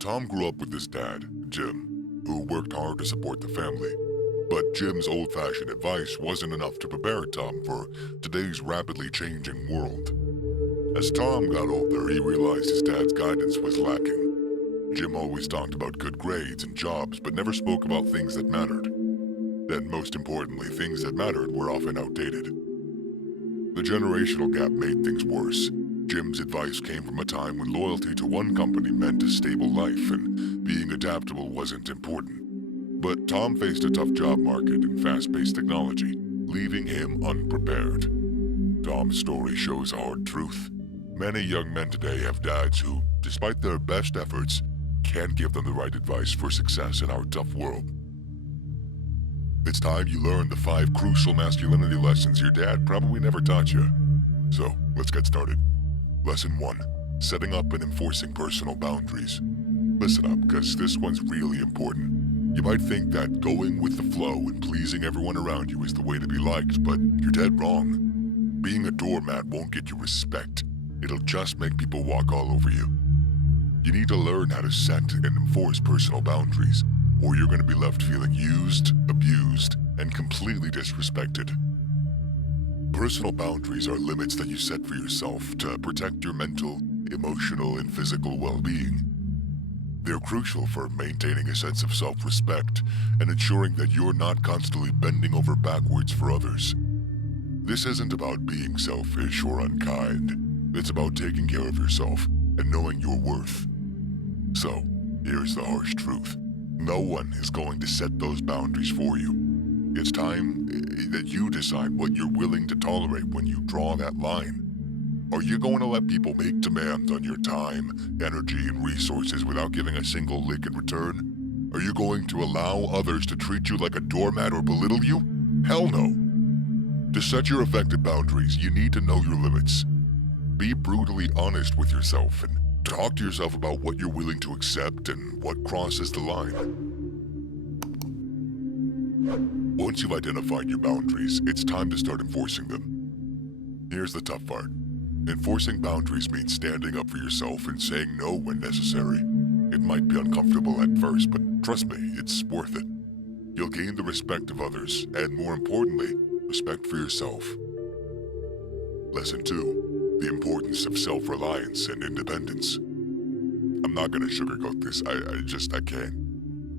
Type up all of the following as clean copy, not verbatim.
Tom grew up with his dad, Jim, who worked hard to support the family. But Jim's old-fashioned advice wasn't enough to prepare Tom for today's rapidly changing world. As Tom got older, he realized his dad's guidance was lacking. Jim always talked about good grades and jobs, but never spoke about things that mattered. And most importantly, things that mattered were often outdated. The generational gap made things worse. Jim's advice came from a time when loyalty to one company meant a stable life and being adaptable wasn't important. But Tom faced a tough job market and fast-paced technology, leaving him unprepared. Tom's story shows a hard truth. Many young men today have dads who, despite their best efforts, can't give them the right advice for success in our tough world. It's time you learn the 5 crucial masculinity lessons your dad probably never taught you. So, let's get started. Lesson 1. Setting up and enforcing personal boundaries. Listen up, because this one's really important. You might think that going with the flow and pleasing everyone around you is the way to be liked, but you're dead wrong. Being a doormat won't get you respect. It'll just make people walk all over you. You need to learn how to set and enforce personal boundaries, or you're going to be left feeling used, abused, and completely disrespected. Personal boundaries are limits that you set for yourself to protect your mental, emotional, and physical well-being. They're crucial for maintaining a sense of self-respect and ensuring that you're not constantly bending over backwards for others. This isn't about being selfish or unkind. It's about taking care of yourself and knowing your worth. So, here's the harsh truth. No one is going to set those boundaries for you. It's time that you decide what you're willing to tolerate when you draw that line. Are you going to let people make demands on your time, energy, and resources without giving a single lick in return? Are you going to allow others to treat you like a doormat or belittle you? Hell no. To set your effective boundaries, you need to know your limits. Be brutally honest with yourself and talk to yourself about what you're willing to accept and what crosses the line. Once you've identified your boundaries, it's time to start enforcing them. Here's the tough part. Enforcing boundaries means standing up for yourself and saying no when necessary. It might be uncomfortable at first, but trust me, it's worth it. You'll gain the respect of others, and more importantly, respect for yourself. Lesson 2. The importance of self-reliance and independence. I'm not going to sugarcoat this, I can't.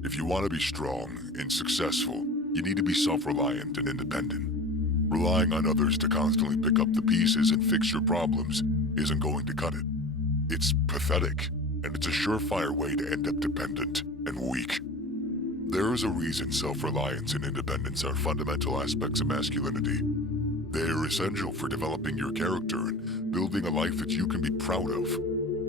If you want to be strong and successful, you need to be self-reliant and independent. Relying on others to constantly pick up the pieces and fix your problems isn't going to cut it. It's pathetic, and it's a surefire way to end up dependent and weak. There is a reason self-reliance and independence are fundamental aspects of masculinity. They're essential for developing your character and building a life that you can be proud of.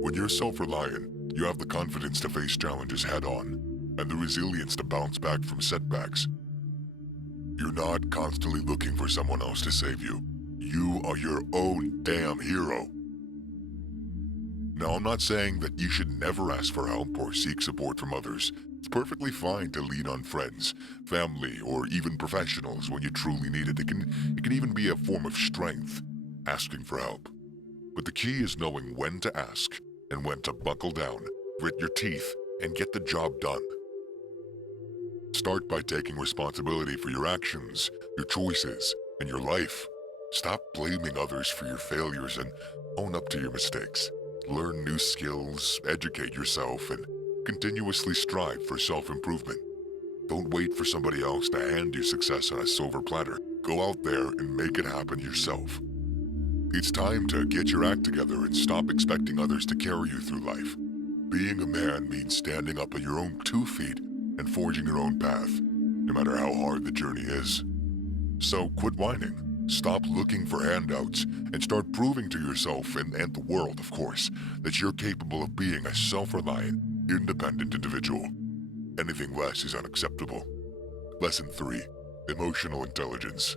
When you're self-reliant, you have the confidence to face challenges head-on, and the resilience to bounce back from setbacks. You're not constantly looking for someone else to save you. You are your own damn hero. Now, I'm not saying that you should never ask for help or seek support from others. It's perfectly fine to lean on friends, family, or even professionals when you truly need it. It can even be a form of strength, asking for help. But the key is knowing when to ask and when to buckle down, grit your teeth, and get the job done. Start by taking responsibility for your actions, your choices, and your life. Stop blaming others for your failures and own up to your mistakes. Learn new skills, educate yourself, and continuously strive for self-improvement. Don't wait for somebody else to hand you success on a silver platter. Go out there and make it happen yourself. It's time to get your act together and stop expecting others to carry you through life. Being a man means standing up on your own 2 feet and forging your own path, no matter how hard the journey is. So quit whining, stop looking for handouts, and start proving to yourself and the world, of course, that you're capable of being a self-reliant, independent individual. Anything less is unacceptable. Lesson 3. Emotional intelligence.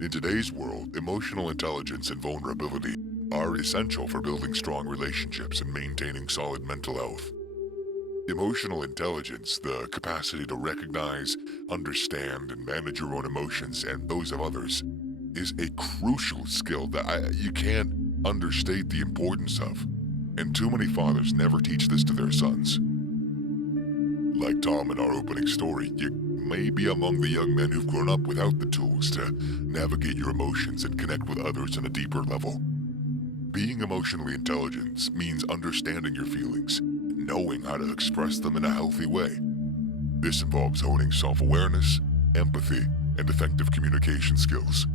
In today's world, emotional intelligence and vulnerability are essential for building strong relationships and maintaining solid mental health. Emotional intelligence, the capacity to recognize, understand, and manage your own emotions and those of others, is a crucial skill that you can't understate the importance of. And too many fathers never teach this to their sons. Like Tom in our opening story, you may be among the young men who've grown up without the tools to navigate your emotions and connect with others on a deeper level. Being emotionally intelligent means understanding your feelings and knowing how to express them in a healthy way. This involves honing self-awareness, empathy, and effective communication skills.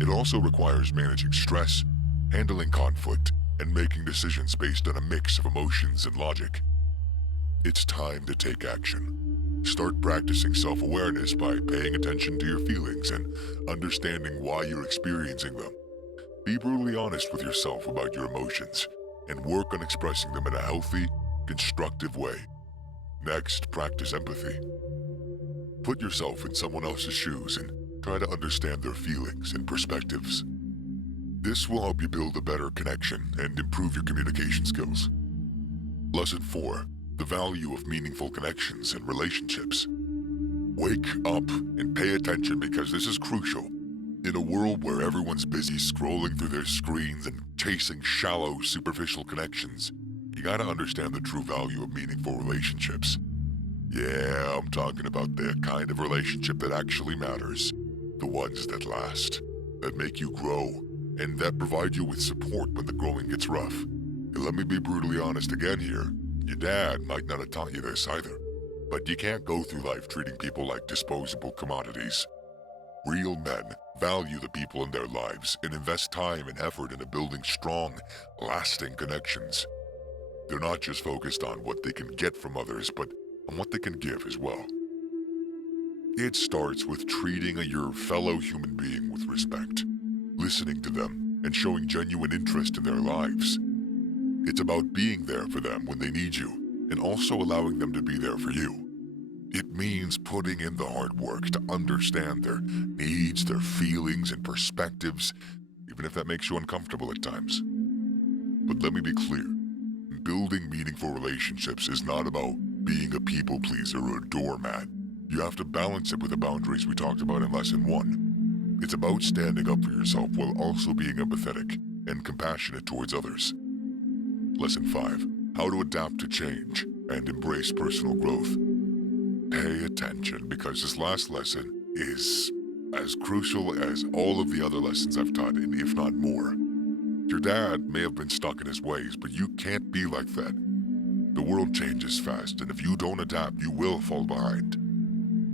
It also requires managing stress, handling conflict, and making decisions based on a mix of emotions and logic. It's time to take action. Start practicing self-awareness by paying attention to your feelings and understanding why you're experiencing them. Be brutally honest with yourself about your emotions and work on expressing them in a healthy, constructive way. Next, practice empathy. Put yourself in someone else's shoes and try to understand their feelings and perspectives. This will help you build a better connection and improve your communication skills. Lesson 4. The value of meaningful connections and relationships. Wake up and pay attention because this is crucial. In a world where everyone's busy scrolling through their screens and chasing shallow, superficial connections, you gotta understand the true value of meaningful relationships. Yeah, I'm talking about the kind of relationship that actually matters. The ones that last, that make you grow, and that provide you with support when the growing gets rough. And let me be brutally honest again here. Your dad might not have taught you this either, but you can't go through life treating people like disposable commodities. Real men value the people in their lives and invest time and effort into building strong, lasting connections. They're not just focused on what they can get from others, but on what they can give as well. It starts with treating your fellow human being with respect, listening to them, and showing genuine interest in their lives. It's about being there for them when they need you, and also allowing them to be there for you. It means putting in the hard work to understand their needs, their feelings, and perspectives, even if that makes you uncomfortable at times. But let me be clear. Building meaningful relationships is not about being a people pleaser or a doormat. You have to balance it with the boundaries we talked about in Lesson 1. It's about standing up for yourself while also being empathetic and compassionate towards others. Lesson 5. How to adapt to change and embrace personal growth. Pay attention because this last lesson is as crucial as all of the other lessons I've taught, and if not more. Your dad may have been stuck in his ways, but you can't be like that. The world changes fast, and if you don't adapt, you will fall behind.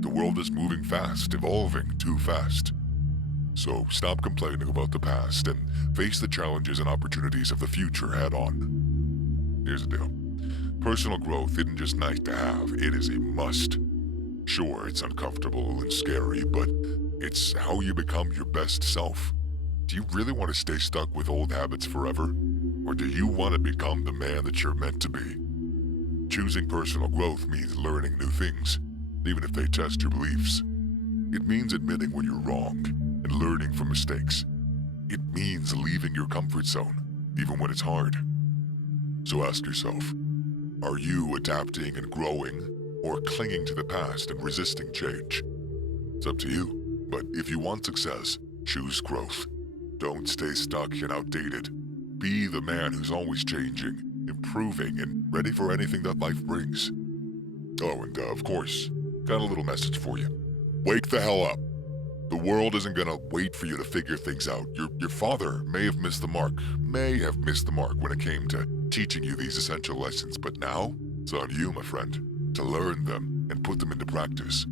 The world is moving fast, evolving too fast. So stop complaining about the past and face the challenges and opportunities of the future head on. Here's the deal. Personal growth isn't just nice to have, it is a must. Sure, it's uncomfortable and scary, but it's how you become your best self. Do you really want to stay stuck with old habits forever? Or do you want to become the man that you're meant to be? Choosing personal growth means learning new things, even if they test your beliefs. It means admitting when you're wrong and learning from mistakes. It means leaving your comfort zone, even when it's hard. So ask yourself, are you adapting and growing, or clinging to the past and resisting change? It's up to you, but if you want success, choose growth. Don't stay stuck and outdated. Be the man who's always changing, improving, and ready for anything that life brings. Oh, and of course, got a little message for you. Wake the hell up. The world isn't gonna wait for you to figure things out. Your father may have missed the mark when it came to teaching you these essential lessons, but now it's on you, my friend, to learn them and put them into practice.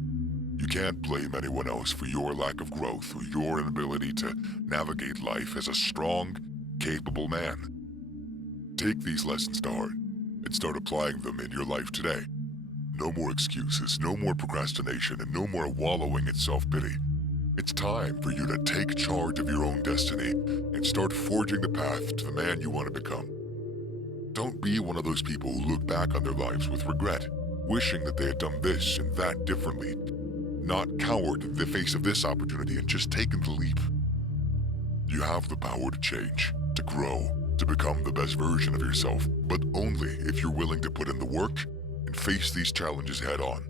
You can't blame anyone else for your lack of growth or your inability to navigate life as a strong, capable man. Take these lessons to heart and start applying them in your life today. No more excuses, no more procrastination, and no more wallowing in self-pity. It's time for you to take charge of your own destiny and start forging the path to the man you want to become. Don't be one of those people who look back on their lives with regret, wishing that they had done this and that differently. Not coward in the face of this opportunity and just taken the leap. You have the power to change, to grow, to become the best version of yourself, but only if you're willing to put in the work and face these challenges head on.